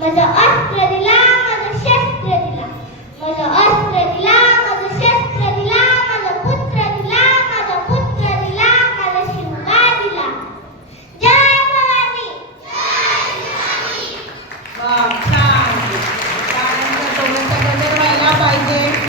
माझं अस्त्र दिला माझं शस्त्र